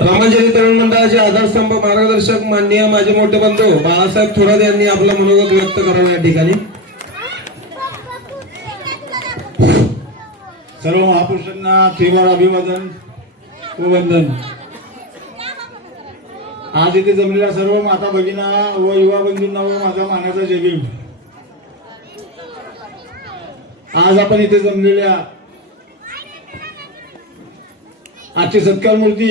रामांजली तरुण मंडळाचे आधारस्तंभ मार्गदर्शक माननीय माझे मोठे बंधू बाळासाहेब थोरात यांनी आपला मनोगत व्यक्त करावा या ठिकाणी. सर्व महापुरुषांना त्रिवार अभिवादन व वंदन आज इथे जमलेल्या सर्व माता भगिना व युवा बंधूंना व माझा मानाचा जय आज आपण इथे जमलेल्या आजची सत्कार मूर्ती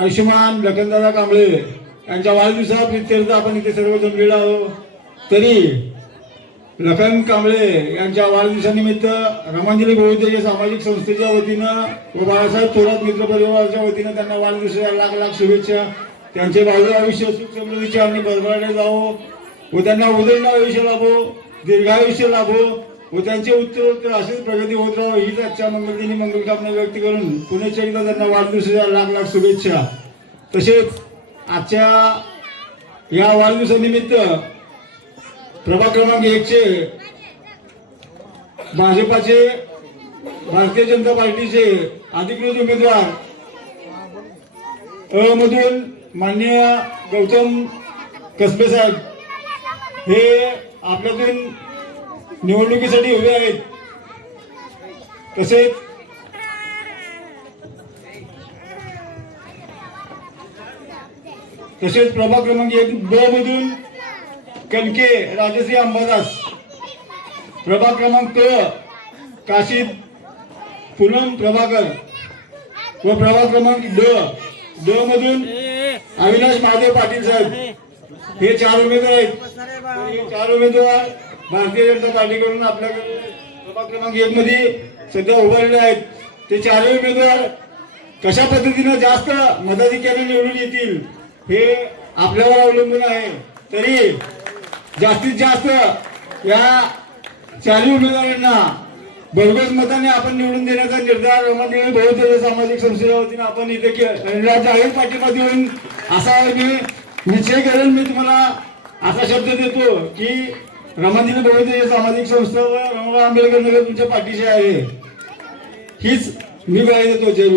आयुष्यमान लखनदादा कांबळे यांच्या वाढदिवसा प्रित्यर्थ आपण इथे सर्व जमलेलो आहोत. तरी लखन कांबळे यांच्या वाढदिवसानिमित्त रमांजली बहुतेय सामाजिक संस्थेच्या वतीनं व बाळासाहेब थोरात मित्र परिवाराच्या वतीनं त्यांना वाढदिवसाच्या लाख लाख शुभेच्छा. त्यांचे भावी आयुष्य सुख समृद्धीचे आणि भरभराटे जावो व त्यांना उदंड आयुष्य लाभो दीर्घायुष्य लाभो. व त्यांचे उत्तर अशीच प्रगती होत राहावं. हीच आजच्या मंगलदिनी मंगलकामना व्यक्त करून पुण्याच्या एकदा त्यांना वाढदिवसाच्या लाख लाख शुभेच्छा. तसेच आजच्या या वाढदिवसानिमित्त प्रभाग क्रमांक एकचे भाजपाचे भारतीय जनता पार्टीचे अधिकृत उमेदवार अमधून मधून माननीय गौतम कसबे साहेब. हे आपल्यातून निवडणुकीसाठी उभे आहेत. तसेच तसेच प्रभाग क्रमांक एक ब मधून कणके राजश्री अंबादास. प्रभाग क्रमांक काशी पूनम प्रभाकर. व प्रभाग क्रमांक ड ड मधून अविनाश महादेव पाटील साहेब. हे चार उमेदवार आहेत. हे चार उमेदवार भारतीय जनता पार्टीकडून आपल्याकडे प्रभाग क्रमांक एक मध्ये सध्या उभारलेले आहेत. ते चारही उमेदवार कशा पद्धतीनं जास्त मताधिक्याने निवडून येतील हे आपल्यावर अवलंबून आहे. तरी जास्तीत जास्त या चारही उमेदवारांना भरघोस मताने आपण निवडून देण्याचा निर्धार रमादेवी सामाजिक संस्थेच्या वतीने आपण इथे के- जाहीर पाठिंबा देऊन असा मी निश्चय करेन. मी तुम्हाला असा शब्द देतो की रमादेवी बहुतेक सामाजिक संस्था व रमणा आंबेडकर नगर तुमच्या पाठीशी आहे. हीच मी ग्वाही देतो जय